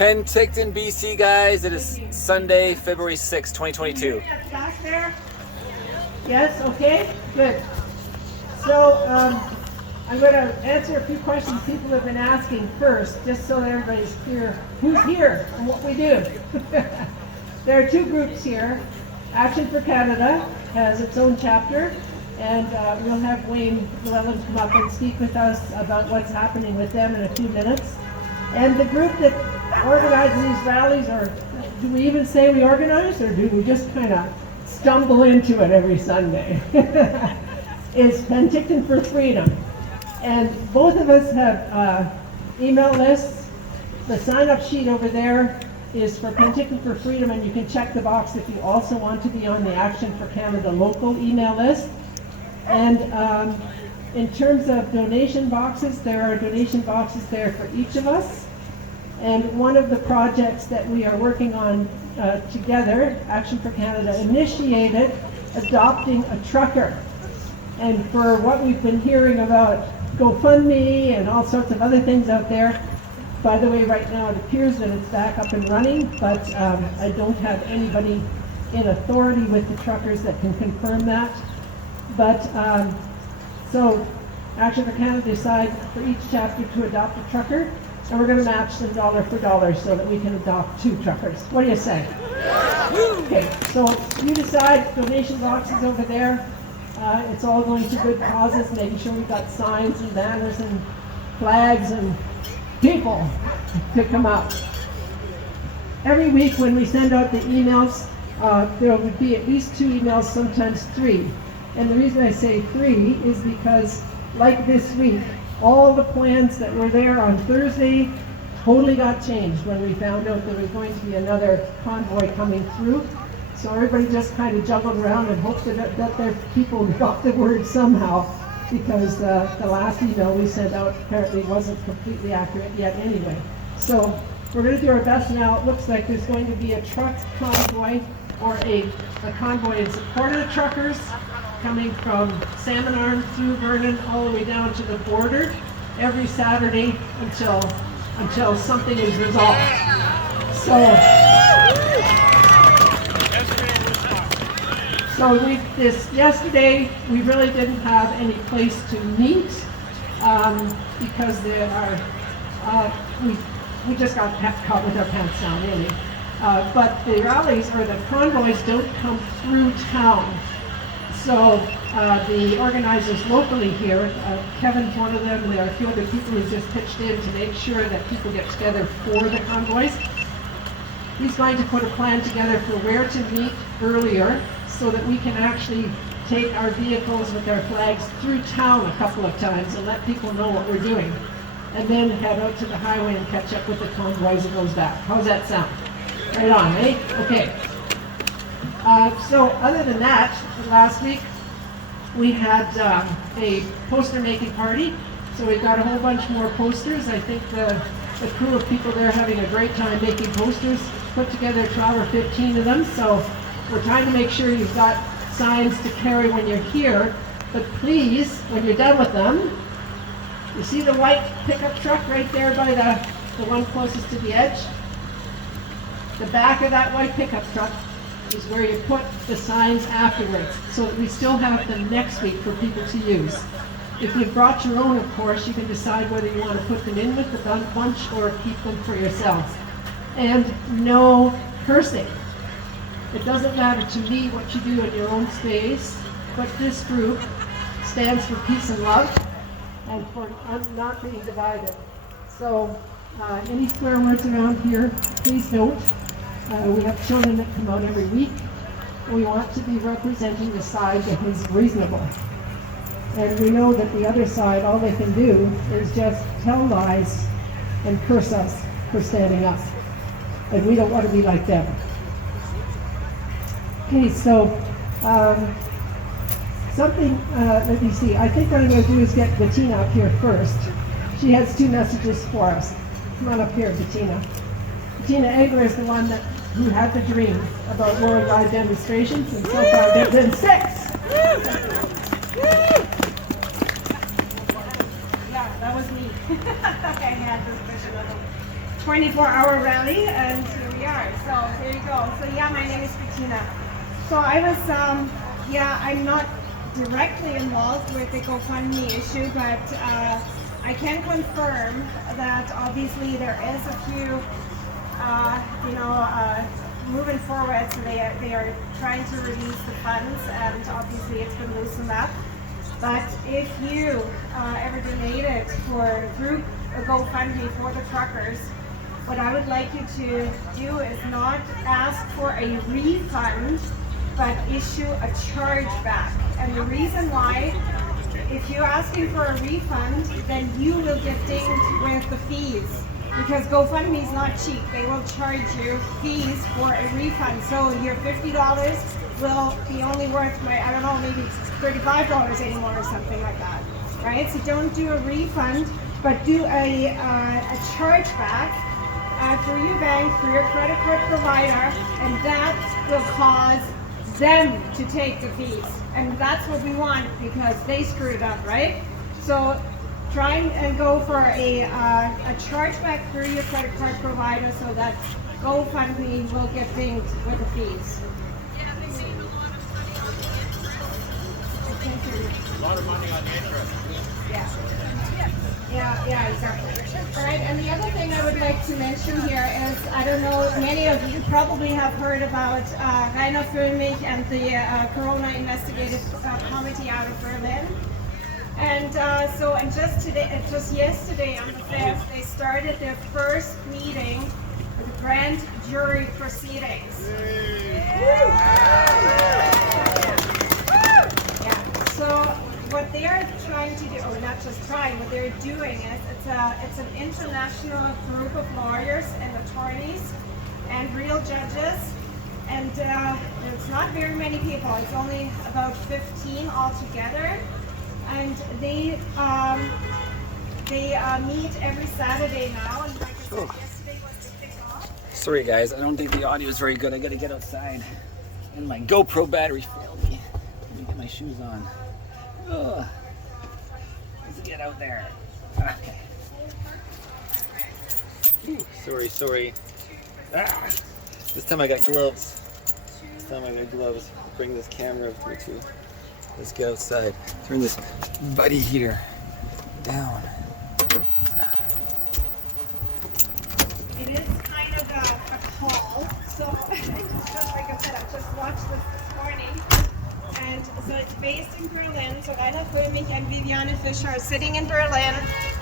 Penticton, BC, guys. It is Sunday, February 6, 2022. Back there? Yes, okay, good. So, I'm going to answer a few questions people have been asking first, just so that everybody's clear who's here and what we do. There are two groups here. Action for Canada has its own chapter, and we'll have Wayne Llewellyn come up and speak with us about what's happening with them in a few minutes. And the group that organizes these rallies, or do we even say we organize, or do we just kind of stumble into it every Sunday, is Penticton for Freedom. And both of us have email lists. The sign-up sheet over there is for Penticton for Freedom, and you can check the box if you also want to be on the Action for Canada local email list. And in terms of donation boxes, there are donation boxes there for each of us. And one of the projects that we are working on together, Action for Canada initiated adopting a trucker. And for what we've been hearing about GoFundMe and all sorts of other things out there, by the way, right now it appears that it's back up and running, but I don't have anybody in authority with the truckers that can confirm that. But so Action for Canada decided for each chapter to adopt a trucker, and we're going to match them dollar for dollar so that we can adopt 2 truckers. What do you say? Okay, so you decide. Donation boxes over there. It's all going to good causes, making sure we've got signs and banners and flags and people to come out. Every week when we send out the emails, there would be at least 2 emails, sometimes 3. And the reason I say 3 is because, like this week, all the plans that were there on Thursday totally got changed when we found out there was going to be another convoy coming through. So everybody just kind of juggled around and hoped that their people got the word somehow, because the last email we sent out apparently wasn't completely accurate yet anyway. So we're going to do our best now. It looks like there's going to be a truck convoy, or a convoy in support of the truckers, coming from Salmon Arm through Vernon all the way down to the border every Saturday until something is resolved. Yesterday we really didn't have any place to meet because we just got caught with our pants down really. But the rallies, or the convoys, don't come through town. So the organizers locally here, Kevin's one of them, there are a few other people who just pitched in to make sure that people get together for the convoys. He's going to put a plan together for where to meet earlier so that we can actually take our vehicles with our flags through town a couple of times and let people know what we're doing. And then head out to the highway and catch up with the convoys and goes back. How's that sound? Right on, eh? Okay. So other than that, last week we had a poster making party. So we've got a whole bunch more posters. I think the crew of people there are having a great time making posters. Put together 12 or 15 of them. So we're trying to make sure you've got signs to carry when you're here. But please, when you're done with them, you see the white pickup truck right there by the one closest to the edge? The back of that white pickup truck is where you put the signs afterwards, so that we still have them next week for people to use. If you've brought your own, of course, you can decide whether you want to put them in with the bunch or keep them for yourselves. And no cursing. It doesn't matter to me what you do in your own space, but this group stands for peace and love and for not being divided. So any swear words around here, please note. We have children that come out every week. We want to be representing the side that is reasonable. And we know that the other side, all they can do is just tell lies and curse us for standing up. And we don't want to be like them. Okay, so let me see. I think what I'm going to do is get Bettina up here first. She has 2 messages for us. Come on up here, Bettina. Bettina Egler is the one who had the dream about worldwide demonstrations, and so far there's been 6. Yeah, that was me. I had this vision of them. 24-hour rally, and here we are. So there you go. So yeah, my name is Bettina. So I was, I'm not directly involved with the GoFundMe issue, but I can confirm that obviously there is a few, moving forward. So they are trying to release the funds, and obviously it's been loosened up. But if you ever donated through a GoFundMe for the truckers, what I would like you to do is not ask for a refund, but issue a chargeback. And the reason why, if you're asking for a refund, then you will get dinged with the fees. Because GoFundMe is not cheap. They will charge you fees for a refund. So your $50 will be only worth, I don't know, maybe $35 anymore or something like that, right? So don't do a refund, but do a chargeback through your bank, through your credit card provider, and that will cause them to take the fees. And that's what we want, because they screwed it up, right? So try and go for a chargeback through your credit card provider so that GoFundMe will get dinged with the fees. A lot of money on the interest. Yeah, exactly. All right, and the other thing I would like to mention here is, I don't know, many of you probably have heard about RYzen and the Corona Investigative Committee out of Berlin. And just yesterday on the 5th, they started their first meeting with grand jury proceedings. So what they are trying to do, or not just trying, what they're doing is it's an international group of lawyers and attorneys and real judges, and it's not very many people. It's only about 15 altogether, and they meet every Saturday now. And like I said, yesterday was the kickoff. Sorry guys, I don't think the audio is very good. I gotta get outside. And my GoPro battery failed me. Let me get my shoes on. Oh, let's get out there. Okay. Ooh, sorry. Ah, this time I got gloves. Bring this camera with me too. Let's get outside. Turn this buddy heater down. It is kind of a call. So, just like I said, I just watched this morning. And so it's based in Berlin. So Rainer Fulmich and Viviane Fischer are sitting in Berlin,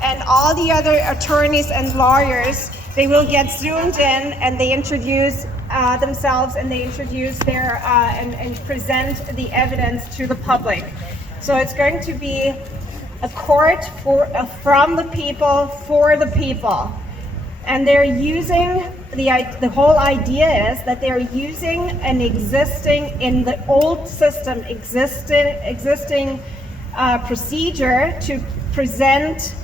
and all the other attorneys and lawyers, they will get zoomed in, and they introduce themselves, and they introduce their and present the evidence to the public. So it's going to be a court from the people for the people, and they're using the whole idea is that they're using an existing in the old system existing procedure to present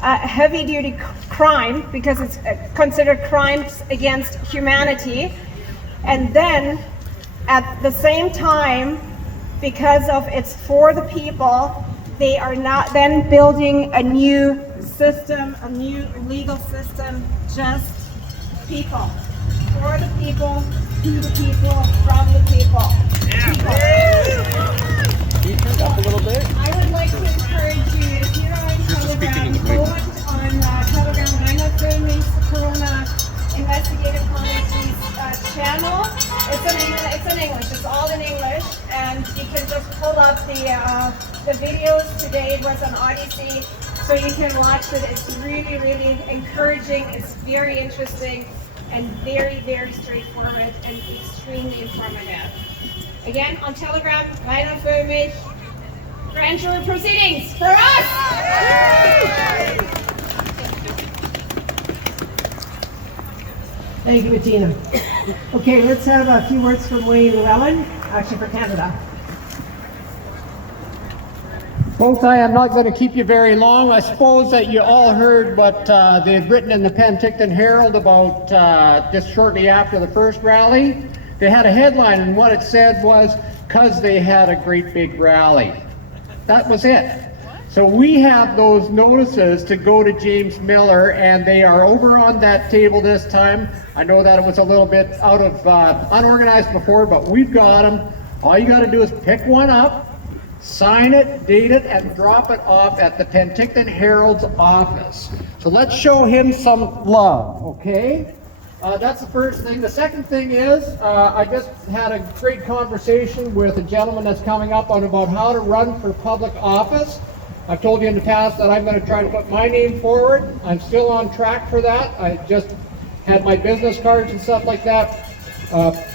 heavy-duty crime, because it's considered crimes against humanity, and then at the same time, because of it's for the people, they are not then building a new system, a new legal system, just people, for the people, to the people, from the people. Can you turn it up a little bit? I would like to encourage you, if you're on Telegram, go on Telegram, Rainer Fulmich's Corona Investigative Committee's channel. It's in English. It's all in English, and you can just pull up the videos. Today it was on Odyssey, so you can watch it. It's really, really encouraging. It's very interesting and very, very straightforward and extremely informative. Again, on Telegram, Rainer Fulmich, grand jury proceedings for us! Thank you, Bettina. Okay, let's have a few words from Wayne Llewellyn, actually for Canada. Folks, I am not going to keep you very long. I suppose that you all heard what they had written in the Penticton Herald about just shortly after the first rally. They had a headline, and what it said was, "'Cause they had a great big rally." That was it. So we have those notices to go to James Miller, and they are over on that table this time. I know that it was a little bit out of unorganized before, but we've got them. All you got to do is pick one up, sign it, date it, and drop it off at the Penticton Herald's office. So let's show him some love, okay? That's the first thing. The second thing is, I just had a great conversation with a gentleman that's coming up on about how to run for public office. I've told you in the past that I'm going to try to put my name forward. I'm still on track for that. I just had my business cards and stuff like that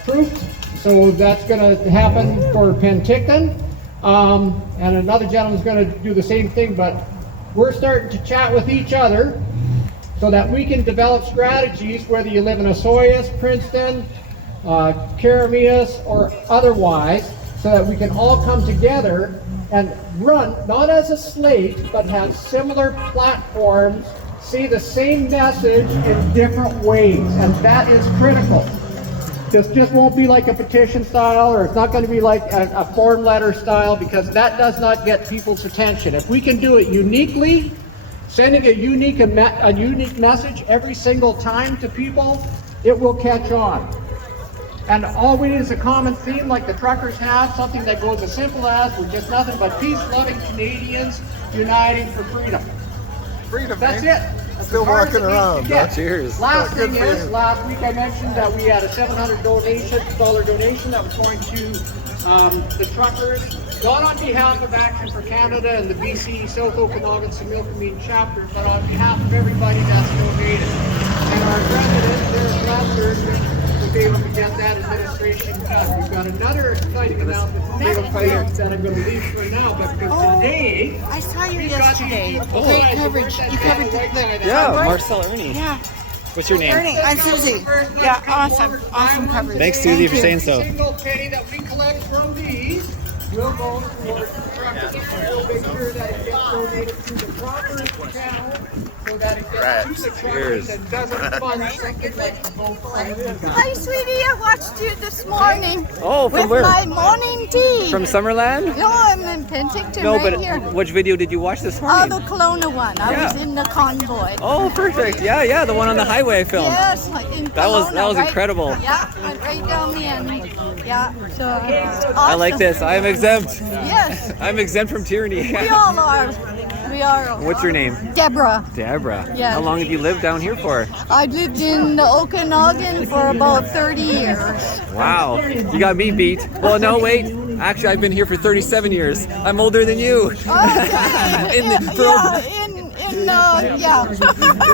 proofed. So that's going to happen for Penticton. And another gentleman's going to do the same thing, but we're starting to chat with each other so that we can develop strategies, whether you live in Osoyoos, Princeton, Carameus, or otherwise, so that we can all come together and run, not as a slate, but have similar platforms, see the same message in different ways, and that is critical. This just won't be like a petition style, or it's not going to be like a form letter style, because that does not get people's attention. If we can do it uniquely, sending a unique message every single time to people, it will catch on. And all we need is a common theme like the truckers have, something that goes as simple as, we're just nothing but peace-loving Canadians uniting for freedom. Freedom, That's man. it. That's Still as hard as walking it needs to around. get. Cheers. Last Good thing for is, you. last week I mentioned that we had a $700 donation that was going to the truckers, not on behalf of Action for Canada and the BC, South Okanagan, Similkameen chapters, but on behalf of everybody that's donated. And our president, Derek Lester, was able to get that administration done. We've got another exciting announcement that I'm going to leave for now, but because today, I saw you we've got yesterday. these- Great coverage. You covered the Yeah, Convoy? Marcel Irnie. Yeah. What's your name? Ernie, I'm Susie. Yeah, awesome coverage. Thanks, Susie, for you. saying so. Every single penny that we collect from these will go towards the truckers. We'll make sure that it gets donated through the proper channel so that it gets to the truckers and doesn't fund something like the GoFundMe. Hi, sweetie. I watched you this morning. Oh, from with where? my morning tea. From Summerland? No, I'm in Penticton No, right but here. which video did you watch this Oh, morning? the Kelowna one. I was in the convoy. Oh, perfect. Yeah, the one on the highway I filmed. Yes, in That was Kelowna, right? incredible. Yeah, went right down the end. Yeah, so awesome. I like this. I am exempt. Yes, I'm exempt from tyranny. we all are. We are. What's your name? Deborah. Deborah. Yeah. How long have you lived down here for? I lived in Okanagan for about 30 years. Wow. You got me beat. Well, no, wait. Actually, I've been here for 37 years. I'm older than you. Okay. In the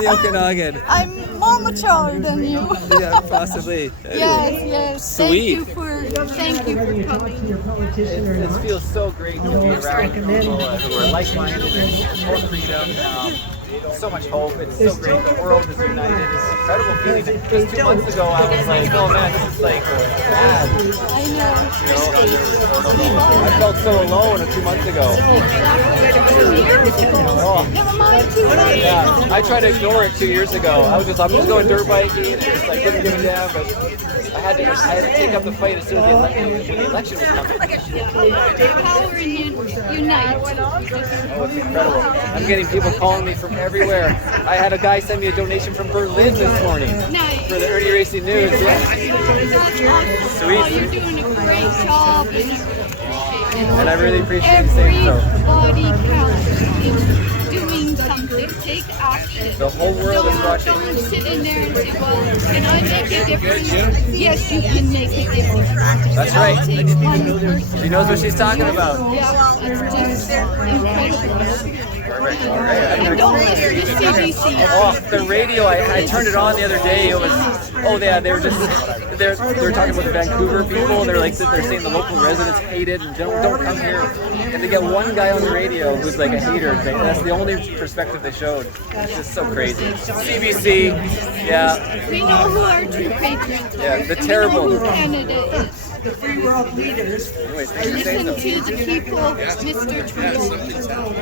Okanagan. I'm more mature than you. Yeah, possibly. Yes. Sweet. Thank you for coming. It feels so great to be around people who are like-minded and more freedom. So much hope. It's so great. The world is united. It's an incredible feeling. Just 2 months ago, I was like, oh man, this is like bad. I know. I felt so alone 2 months ago. 2 years ago. Oh. Never mind 2 months ago. Yeah, I tried to ignore it 2 years ago. I'm just going dirt biking and just like didn't give a damn. But I had to take up the fight as soon as when the election was coming. Power and unite. Oh, it's incredible. I'm getting people calling me from everywhere. I had a guy send me a donation from Berlin this morning for the Irnieracing news. Yeah. Oh, you're doing a great job. And I really appreciate you saying so. Everybody counts. It's doing something. Take action. The whole world is watching. Don't sit in there and say, well, can I make a difference? Yes, you can make a difference. That's It all right. takes one person. She knows what she's talking about. Yeah, it's just incredible. I'm And don't listen to CBC. Oh, the radio! I turned it on the other day. It was, oh yeah, they were talking about the Vancouver people. And they're saying the local residents hate it and don't come here. And they get one guy on the radio who's like a hater. That's the only perspective they showed. It's just so crazy. CBC, yeah. We know who our true patriots are. Yeah, the and terrible. We know who Canada is. the free world leaders. Listen to the people, Mr. Trudeau.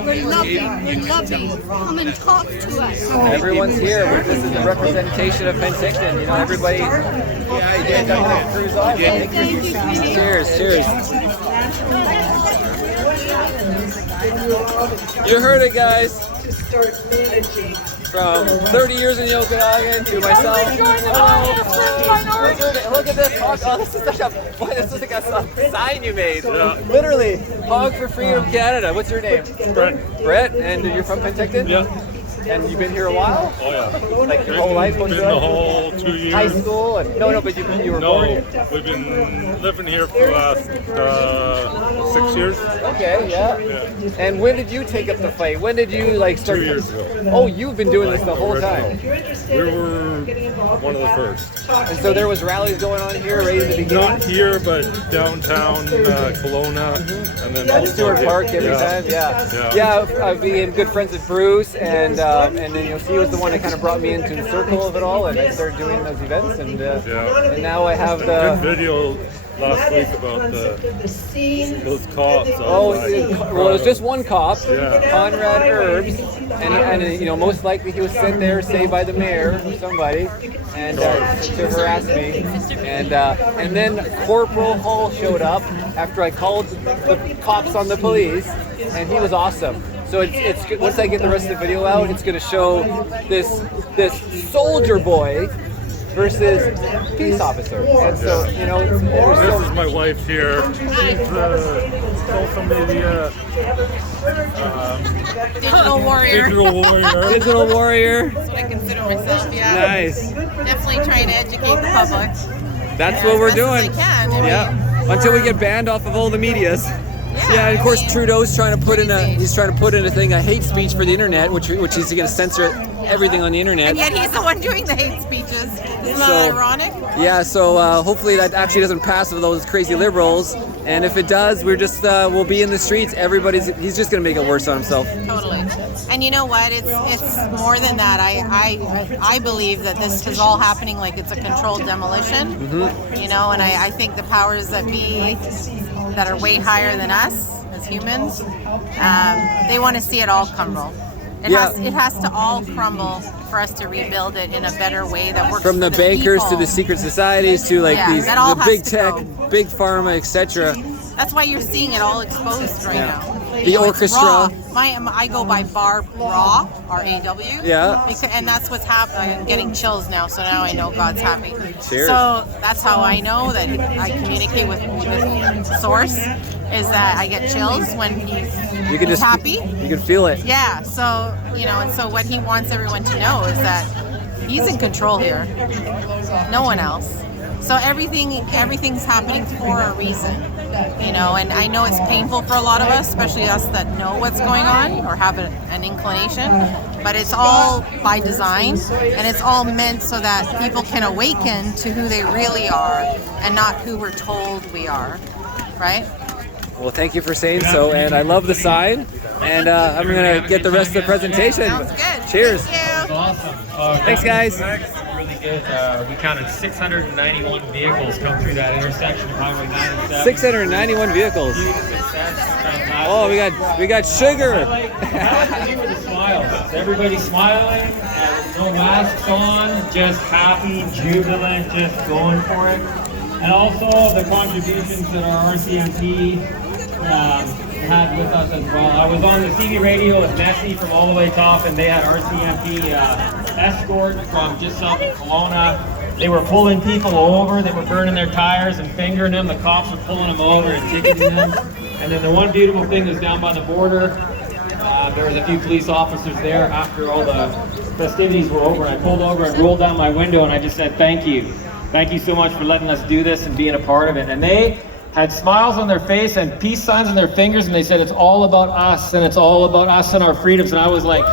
We're loving. Come and talk to us. Everyone's here. This is the representation of Penticton. You know, everybody. Yeah, cruise on. Thank you, sweetie. Cheers. You heard it, guys. To start managing. From 30 years in the Okanagan to myself. Look at this. Oh, this is such a, boy, this is like a sign you made. Yeah. Literally, Hog for Freedom Canada. What's your name? Brett. Brett, and you're from Penticton? Yeah. And you've been here a while? Oh yeah. Like your whole life? Been the whole 2 years. High school? And, no, but you were born here. We've been living here for the last 6 years. Okay, yeah. And when did you take up the fight? When did you like start? 2 years ago. Oh, you've been doing this the whole time. We were one of the first. And so there was rallies going on here right at the beginning? Not here, but downtown Kelowna, and then At Stewart Park every time, I've been good friends with Bruce, and then he was the one that kind of brought me into the circle of it all, and I started doing those events, and now I have good video last week about those cops. Well, it was just one cop, Conrad Herbs, and most likely he was sent there, say by the mayor or somebody, and to harass me, and then Corporal Hall showed up after I called the cops on the police, and he was awesome. So it's once I get the rest of the video out, it's going to show this soldier boy versus peace officer. And so, this is my wife here. She's social media Digital warrior. Digital warrior. That's what I consider myself, yeah. Nice. Definitely trying to educate the public. That's what we're as best doing. as I can. I mean, Until we get banned off of all the medias. Yeah, and of course Trudeau's trying to put in a hate speech for the internet, which he's going to censor everything on the internet. And yet he's the one doing the hate speeches. Isn't that ironic? Yeah, so hopefully that actually doesn't pass with those crazy liberals, and if it does, we'll be in the streets. He's just going to make it worse on himself. Totally. And you know what? It's more than that. I believe that this is all happening like it's a controlled demolition. Mm-hmm. And I think the powers that be that are way higher than us as humans, they want to see it all crumble. It has to all crumble for us to rebuild it in a better way that works from the for bankers people. to the secret societies to the big tech, big pharma, etc. That's why you're seeing it all exposed right now. The orchestra. I go by Barb Raw, R-A-W. Yeah. And that's what's happening. I'm getting chills now, so now I know God's happy. Cheers. So that's how I know that I communicate with Source, is that I get chills when he's happy. You can feel it. Yeah, so, and so what he wants everyone to know is that he's in control here. No one else. So everything's happening for a reason, and I know it's painful for a lot of us, especially us that know what's going on or have an inclination, but it's all by design, and it's all meant so that people can awaken to who they really are and not who we're told we are, right? Well, thank you for saying so, and I love the sign, and I'm going to get the rest of the presentation. Sounds good. Cheers. Thank you. Awesome. Thanks, guys. Really good. We counted 691 vehicles come through that intersection of Highway 9 and 7. 691 vehicles. Huge success. Fantastic. Oh, we got sugar. Happy with the smiles. Everybody smiling, no masks on, just happy, jubilant, just going for it. And also the contributions that our RCMP had with us as well. I was on the CB radio with Nessie from all the way top, and they had RCMP escort from just south of Kelowna. They were pulling people over, they were burning their tires and fingering them. The cops were pulling them over and ticketing them. And then the one beautiful thing was down by the border. There was a few police officers there after all the festivities were over. I pulled over and rolled down my window and I just said, thank you. Thank you so much for letting us do this and being a part of it. And they had smiles on their face and peace signs on their fingers, and they said, it's all about us, and it's all about us and our freedoms. And I was like,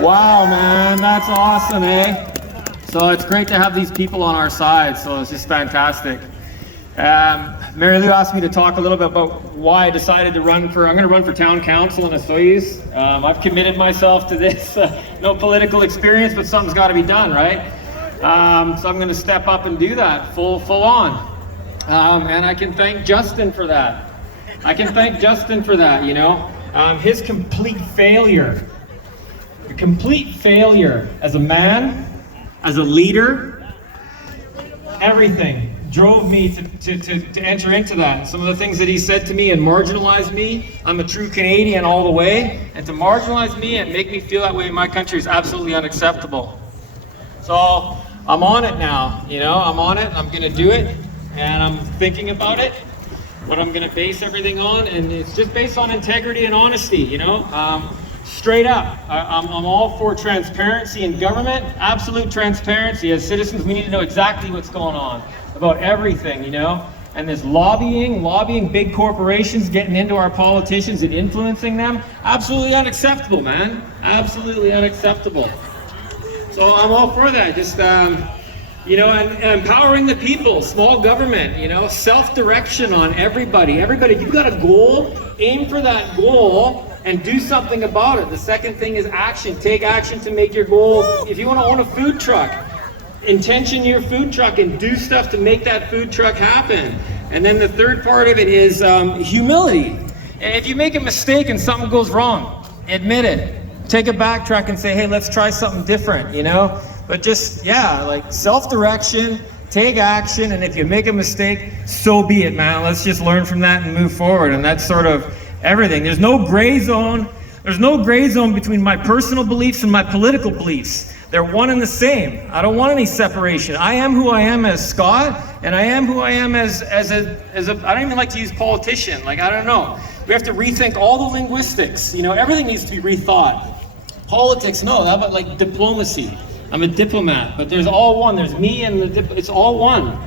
wow, man, that's awesome, eh? So it's great to have these people on our side, so it's just fantastic. Mary Lou asked me to talk a little bit about why I decided to I'm going to run for town council in Osoyoos. I've committed myself to this. No political experience, but something's got to be done, right? So I'm going to step up and do that full on. And I can thank Justin for that. You know. His complete failure as a man, as a leader, everything drove me to enter into that. Some of the things that he said to me and marginalized me, I'm a true Canadian all the way, and to marginalize me and make me feel that way in my country is absolutely unacceptable. So I'm on it now, you know, I'm on it, I'm gonna do it, and I'm thinking about it, what I'm gonna base everything on, and it's just based on integrity and honesty, you know. Straight up, I'm all for transparency in government, absolute transparency. As citizens, we need to know exactly what's going on about everything, you know. And this lobbying big corporations, getting into our politicians and influencing them, absolutely unacceptable, man. Absolutely unacceptable. So I'm all for that. Just, you know, and empowering the people, small government, you know, self-direction on everybody. Everybody, you've got a goal, aim for that goal, and do something about it. The second thing is action. Take action to make your goal. If you want to own a food truck, intention your food truck and do stuff to make that food truck happen. And then the third part of it is humility. And if you make a mistake and something goes wrong, admit it. Take a backtrack and say, hey, let's try something different, you know? But just, yeah, like self-direction, take action, and if you make a mistake, so be it, man. Let's just learn from that and move forward. And that's sort of everything. There's no gray zone. There's no gray zone between my personal beliefs and my political beliefs. They're one and the same. I don't want any separation. I am who I am as Scott, and I am who I am as a I don't even like to use politician. Like, I don't know. We have to rethink all the linguistics. You know, everything needs to be rethought. Politics, no, how about like diplomacy? I'm a diplomat, but there's all one. There's me and it's all one.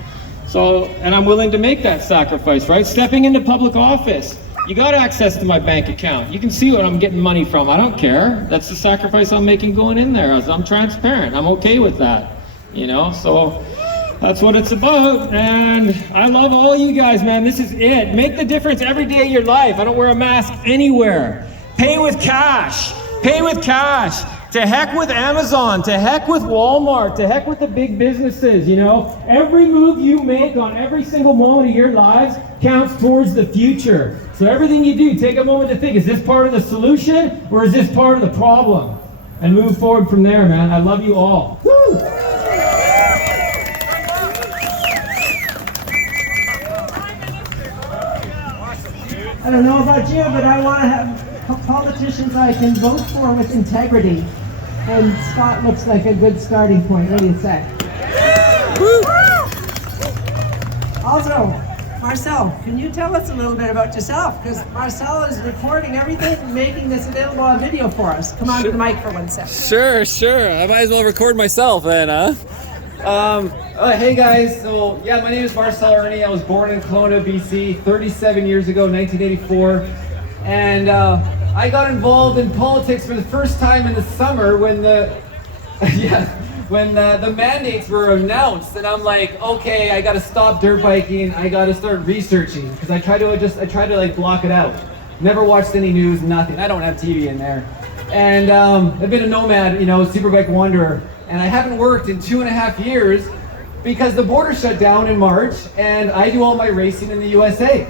So, and I'm willing to make that sacrifice, right? Stepping into public office. You got access to my bank account. You can see what I'm getting money from. I don't care. That's the sacrifice I'm making going in there. I'm transparent. I'm okay with that, you know? So that's what it's about. And I love all you guys, man. This is it. Make the difference every day of your life. I don't wear a mask anywhere. Pay with cash. Pay with cash. To heck with Amazon, to heck with Walmart, to heck with the big businesses, you know? Every move you make on every single moment of your lives counts towards the future. So everything you do, take a moment to think, is this part of the solution or is this part of the problem? And move forward from there, man. I love you all. Woo! I don't know about you, but I want to have politicians I can vote for with integrity. And Scott looks like a good starting point. What do you say? Also, Marcel, can you tell us a little bit about yourself? Because Marcel is recording everything and making this available on video for us. Come on to the mic for 1 second. Sure. I might as well record myself then, huh? Hey guys, so yeah, my name is Marcel Irnie. I was born in Kelowna, BC, 37 years ago, 1984. And I got involved in politics for the first time in the summer when the mandates were announced, and I'm like, okay, I got to stop dirt biking. I got to start researching because I try to like block it out. Never watched any news, nothing. I don't have TV in there, and I've been a nomad, you know, superbike wanderer, and I haven't worked in 2.5 years because the border shut down in March, and I do all my racing in the USA.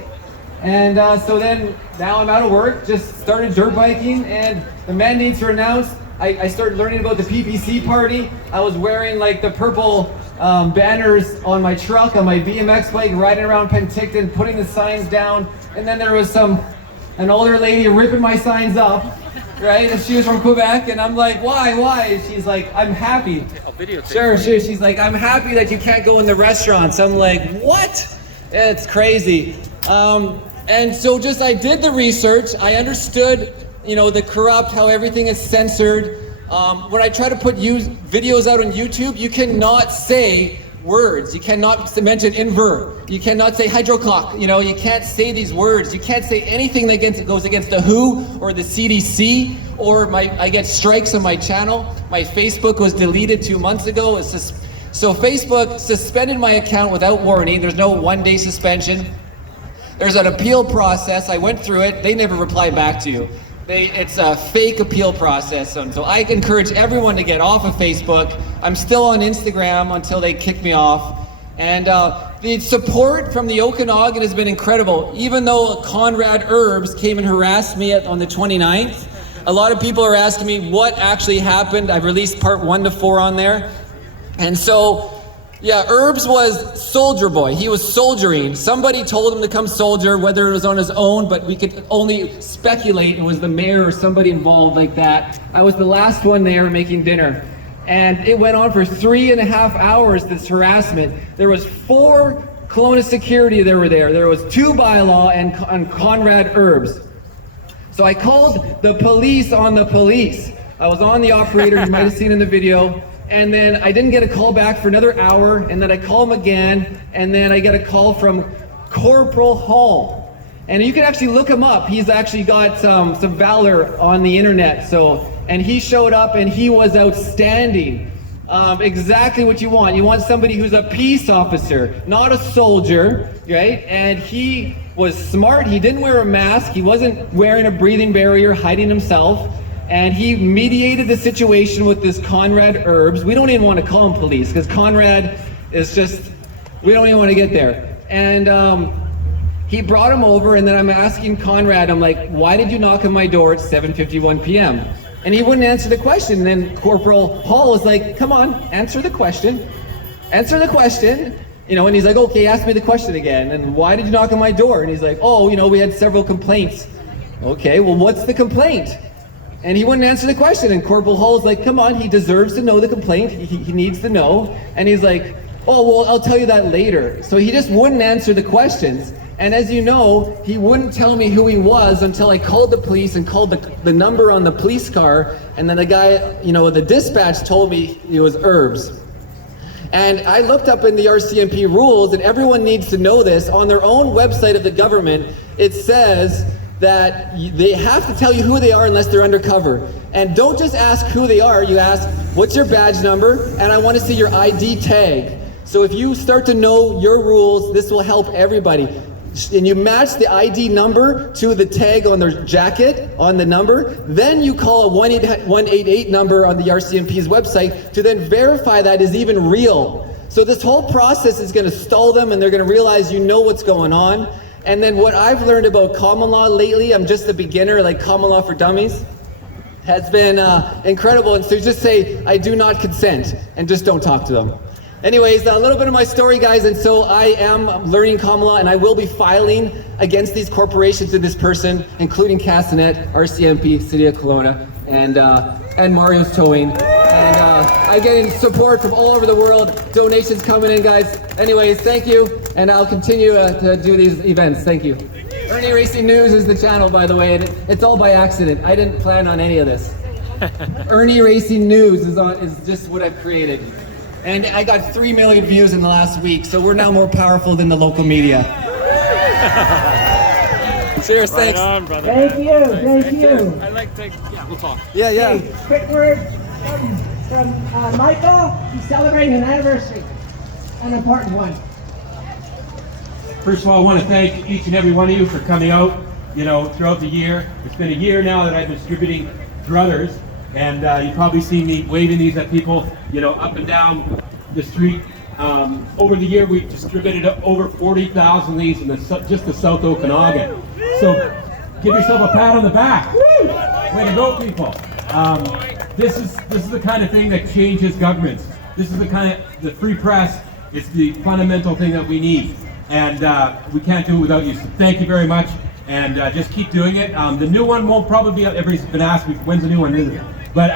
And so then, now I'm out of work, just started dirt biking, and the mandates were announced. I started learning about the PPC party. I was wearing like the purple banners on my truck, on my BMX bike, riding around Penticton, putting the signs down. And then there was an older lady ripping my signs up, right? And she was from Quebec, and I'm like, why? And she's like, I'm happy. Sure. She's like, I'm happy that you can't go in the restaurants. I'm like, what? It's crazy. And so I did the research. I understood, you know, the corrupt, how everything is censored. When I try to put videos out on YouTube, you cannot say words. You cannot mention invert. You cannot say hydroclock. You know, you can't say these words. You can't say anything that goes against the WHO or the CDC, or I get strikes on my channel. My Facebook was deleted 2 months ago. So Facebook suspended my account without warning. There's no 1-day suspension. There's an appeal process. I went through it. They never reply back to you. It's a fake appeal process. And so I encourage everyone to get off of Facebook. I'm still on Instagram until they kick me off. And the support from the Okanagan has been incredible. Even though Conrad Herbs came and harassed me on the 29th, a lot of people are asking me what actually happened. I've released part 1 to 4 on there. And so, yeah, Herbs was soldier boy. He was soldiering. Somebody told him to come soldier, whether it was on his own, but we could only speculate it was the mayor or somebody involved like that. I was the last one there making dinner. And it went on for 3.5 hours, this harassment. There was 4 Kelowna security that were there. There was 2 bylaw and Conrad Herbs. So I called the police on the police. I was on the operator, you might have seen in the video. And then I didn't get a call back for another hour, and then I call him again, and then I get a call from Corporal Hall. And you can actually look him up. He's actually got some valor on the internet. And he showed up and he was outstanding. Exactly what you want. You want somebody who's a peace officer, not a soldier, right? And he was smart. He didn't wear a mask. He wasn't wearing a breathing barrier, hiding himself. And he mediated the situation with this Conrad Herbs. We don't even want to call him police because Conrad is just, we don't even want to get there. And he brought him over, and then I'm asking Conrad, I'm like, why did you knock on my door at 7:51 p.m.? And he wouldn't answer the question. And then Corporal Hall was like, come on, answer the question. Answer the question. And he's like, okay, ask me the question again. And why did you knock on my door? And he's like, oh, we had several complaints. Okay, well, what's the complaint? And he wouldn't answer the question. And Corporal Hall's like, come on, he deserves to know the complaint. He needs to know. And he's like, oh, well, I'll tell you that later. So he just wouldn't answer the questions. And as you know, he wouldn't tell me who he was until I called the police and called the number on the police car. And then the guy, the dispatch told me it was Herbs. And I looked up in the RCMP rules, and everyone needs to know this. On their own website of the government, it says that they have to tell you who they are unless they're undercover. And don't just ask who they are, you ask, what's your badge number? And I want to see your ID tag. So if you start to know your rules, this will help everybody. And you match the ID number to the tag on their jacket, on the number, then you call a 188 number on the RCMP's website to then verify that is even real. So this whole process is going to stall them, and they're going to realize you know what's going on. And then what I've learned about common law lately, I'm just a beginner, like common law for dummies, has been incredible. And so just say, I do not consent, and just don't talk to them. Anyways, a little bit of my story, guys, and so I am learning common law, and I will be filing against these corporations and this person, including Castanet, RCMP, City of Kelowna, and Mario's Towing. And I'm getting support from all over the world, donations coming in, guys. Anyways, thank you, and I'll continue to do these events. Thank you. Irnieracing News is the channel, by the way, and it's all by accident. I didn't plan on any of this. Irnieracing News is just what I've created. And I got 3 million views in the last week, so we're now more powerful than the local media. Cheers, Right thanks. on, brother. Thank you. I like to, we'll talk. Yeah. Hey, quick word from Michael. He's celebrating an anniversary, an important one. First of all, I want to thank each and every one of you for coming out, throughout the year. It's been a year now that I've been distributing through others, and you've probably seen me waving these at people, up and down the street. Over the year, we've distributed over 40,000 of these in just the South Okanagan. So give yourself a pat on the back. Way to go, people. This is the kind of thing that changes governments. This is the free press is the fundamental thing that we need. And we can't do it without you. So thank you very much. And just keep doing it. The new one won't probably be out. Everybody's been asking me, when's the new one? But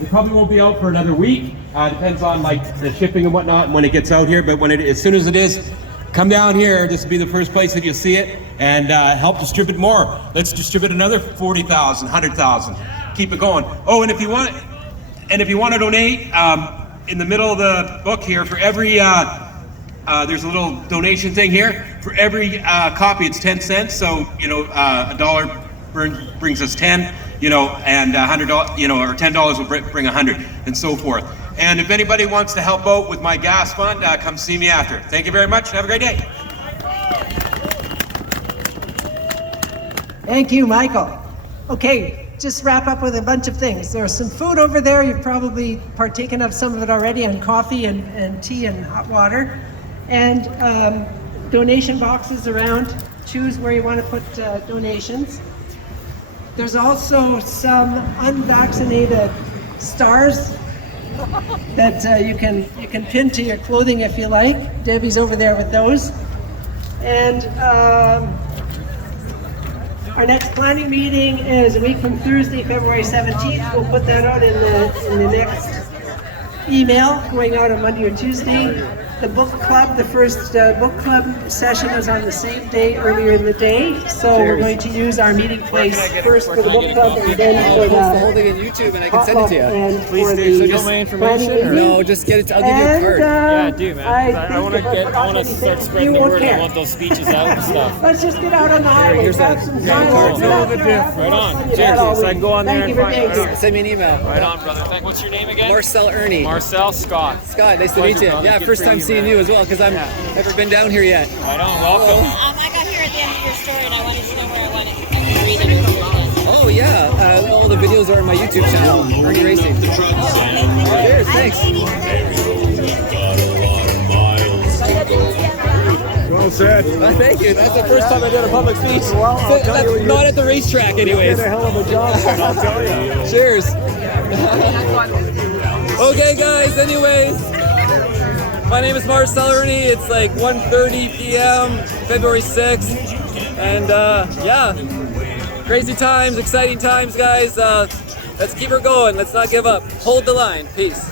it probably won't be out for another week. Depends on the shipping and whatnot and when it gets out here. But as soon as it is, come down here. This will be the first place that you'll see it, and help distribute more. Let's distribute another 40,000, 100,000. Keep it going. Oh, and if you want to donate, in the middle of the book here, for every there's a little donation thing here. For every copy, it's 10 cents. So $1 brings us 10. And $100, or $10 will bring 100, and so forth. And if anybody wants to help out with my gas fund, come see me after. Thank you very much, and have a great day. Thank you, Michael. Okay, just wrap up with a bunch of things. There's some food over there. You've probably partaken of some of it already, and coffee and tea and hot water. and donation boxes around. Choose where you want to put donations. There's also some unvaccinated stars that you can pin to your clothing if you like. Debbie's over there with those. And our next planning meeting is a week from Thursday, February 17th. We'll put that out in the next email going out on Monday or Tuesday. The book club, the first book club session is on the same day, earlier in the day. So we're going to use our meeting place first for the book club and then for the whole thing on YouTube, and I can send it to you. Please do. So just my information, or no? Just get it. I'll give you a card. Yeah, I do, man. I want to start spreading the word. I want those speeches out and stuff. Let's just get out on the highway. Here's Grab that. some Yeah, signs, get out there, have Right on. fun. Cheers. So I can go on there Thank and you for find being out. here. Send me an email. Right on, brother. What's your name again? Marcel Irnie. Marcel Scott. Scott, nice to meet you. brother. Yeah, Good first for time you, seeing man. you as well, because I've never been down here yet. Right on. Welcome. I got here at the end of your story and I wanted to know where I read it or Oh yeah, all the videos are on my YouTube channel, Irnieracing. Cheers, thanks. Well said. Thank you. That's the first time I did a public speech. Well, I'll tell That's you, not at the racetrack, anyways. did a hell of a job, I'll tell you. Cheers. Okay, guys. Anyways, my name is Marcel Irnie. It's like 1:30 p.m. February 6th, and yeah, crazy times, exciting times, guys. Let's keep her going. Let's not give up. Hold the line. Peace.